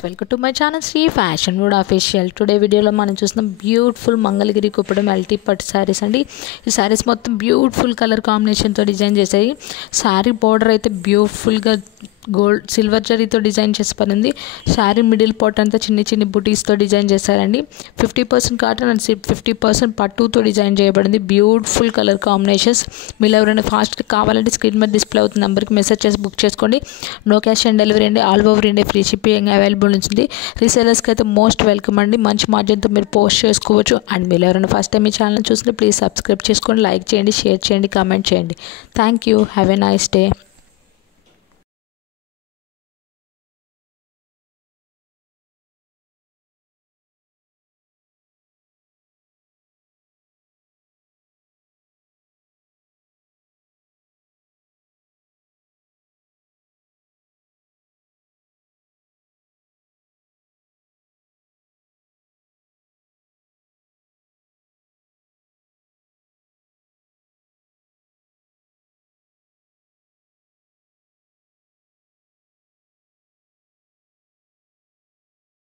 Welcome to my channel Sri fashion wood official. Today వీడియోలో మనం చూస్తున్నాం బ్యూటిఫుల్ మంగళగిరి కుప్పడం మల్టీ పట్టు శారీస్ అండి. ఈ శారీస్ మొత్తం బ్యూటిఫుల్ కలర్ కాంబినేషన్తో డిజైన్ చేశాయి. శారీ బార్డర్ అయితే బ్యూటిఫుల్గా గోల్డ్ సిల్వర్ జరీతో డిజైన్ చేసి పడింది. శారీ మిడిల్ పార్ట్ అంతా చిన్ని బుటీస్తో డిజైన్ చేశారండి. 50% కాటన్ అండ్ 50% పట్టుతో డిజైన్ చేయబడింది. Beautiful colour combinations. మీరు ఎవరైనా ఫాస్ట్గా కావాలంటే స్క్రీన్ మీద డిస్ప్లే అవుతుంది నెంబర్కి మెసేజ్ చేసి బుక్ చేసుకోండి. నో క్యాష్ ఆన్ డెలివరీ అండి. All over India free shipping available ఉంటుంది. రీసేలర్స్కి అయితే మోస్ట్ వెల్కమ్ అండి. మంచి మార్జిన్తో మీరు పోస్ట్ చేసుకోవచ్చు. అండ్ మీరు ఎవరైనా ఫస్ట్ టైం మీ ఛానల్ చూస్తే ప్లీజ్ సబ్స్క్రైబ్ చేసుకోండి, లైక్ చేయండి, షేర్ చేయండి, కామెంట్ చేయండి. Thank you. Have a nice day.